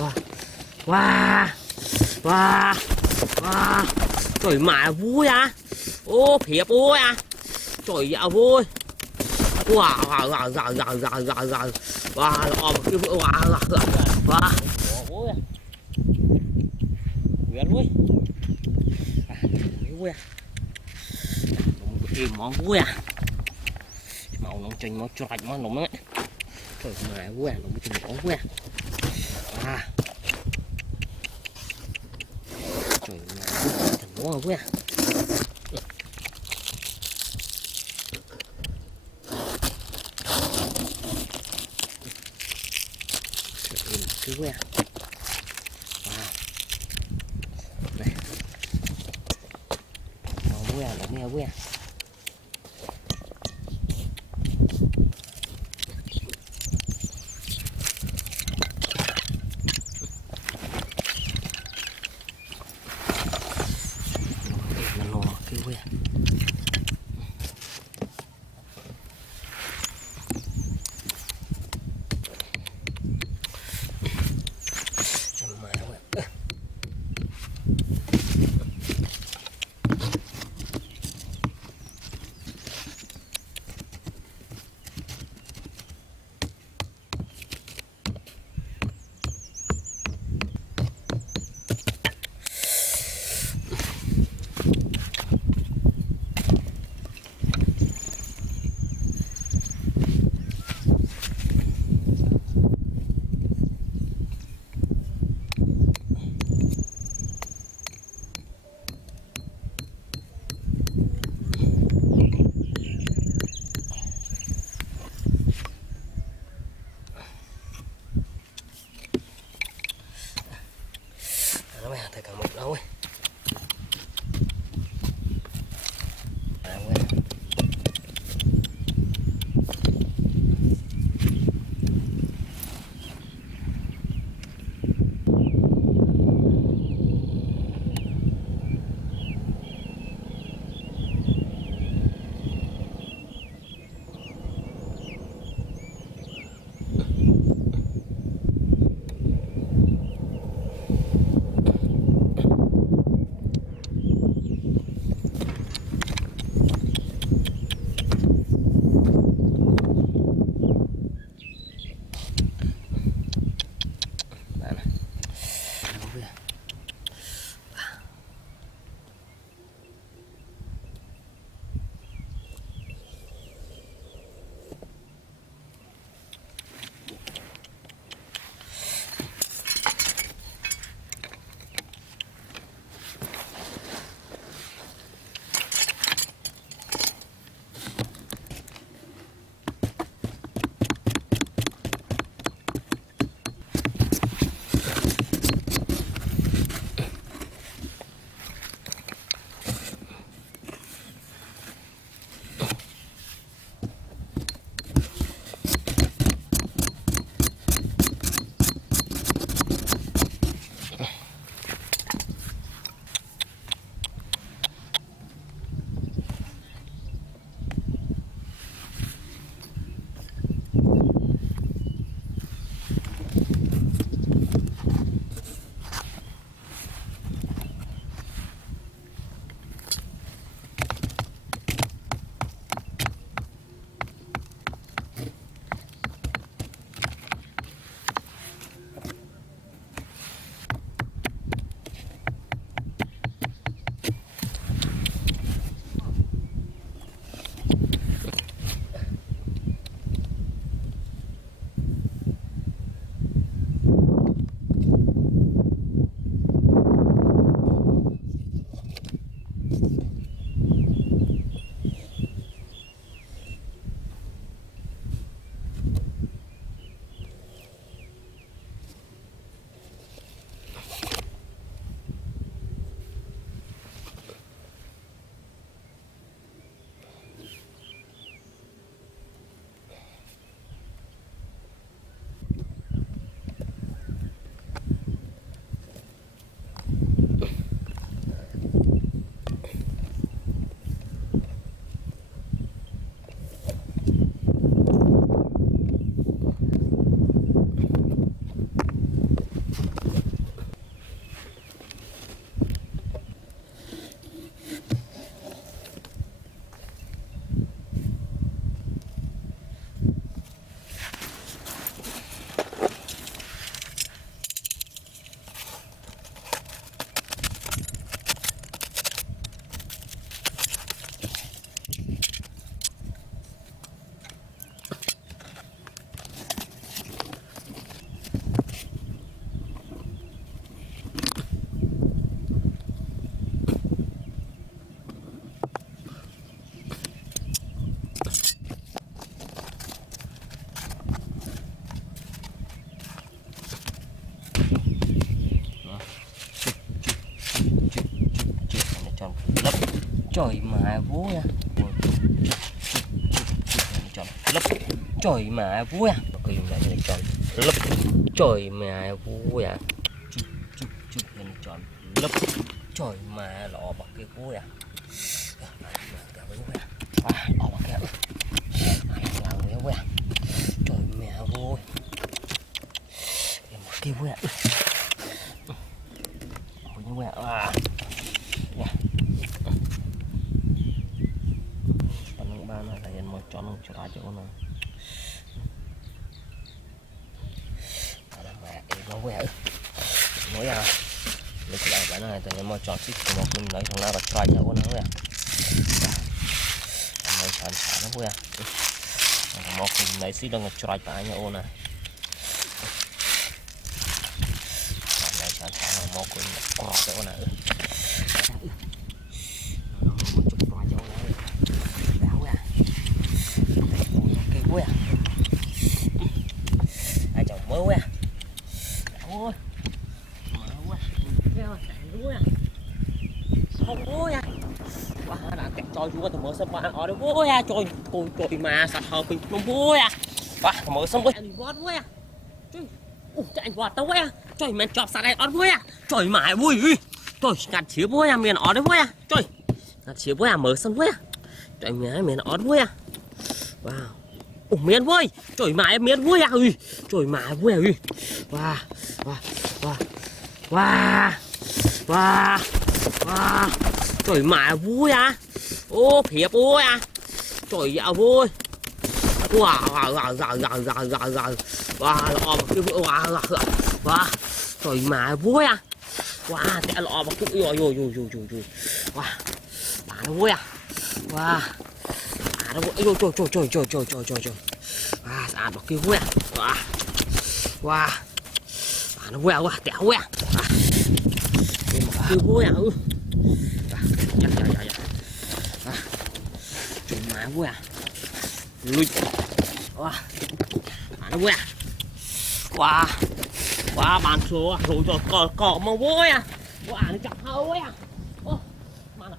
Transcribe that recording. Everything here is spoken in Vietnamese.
wow wow wow trời mà vui à ô thiệp vui à trời ơi vui wow wow wow wow wow wow wow wow wow cái wow wow vui à vui vui vui à tìm món vui à màu nó chênh nó choạch nó nóng đấy trời mà vui à nó mới chênh món vui à trời mà thành món vui à cứ vui à này màu vui à nó nghe vui à thầy cả một đâu ấy Tròn lấp trời mà vú nha, tròn lấp trời mà vú nha, cái này tròn lấp trời mà vú ya, tròn lấp trời mà lọ bạc cái vú ya, lọ bạc cái trời mẹ vui kia vui ạ vui ạ phần ba này là một chọn cho ra chỗ này mẹ nó vui ạ nói à lấy lại cái này thì một chọn xích một mình lấy thằng nào bật trai chỗ nó nè này sản nó vui à một mình lấy xích đang ngồi trai tại nhà ô này một con cọp chỗ này một chục quả chỗ này đảo ra cây quế à ai chồng mới quá đảo ơi mở quá kêu chạy đuôi à không đuôi à quá đã kẹt trôi chú có thằng mở sân ba ở đây vui à trời mà sạch hợp mình không vui à quá mở sân vui anh vót vui à chạy vọt tao quá trời mày chọc sạt này ót vui à trời mãi vui trời ngặt chiếu vui à miền ót đấy vui à trời ngặt chiếu vui à mở sân vui à trời mày miền ót vui à wow miền vui trời mãi miền vui à trời mãi vui à wow trời mãi vui à ô phiệp vui à trời dạo vui wow lọ một cái wow trời mà vui à wow cái lọ một cái rồi wow bà nó vui à wow bà nó vui trời wow một cái vui à wow bà nó vui à wow tẹo vui à một cái vui à trời mà vui à lui wow nó vui à wow bàn số rồi cỏ mà vui à wow nó chọc hơi à ô mà nó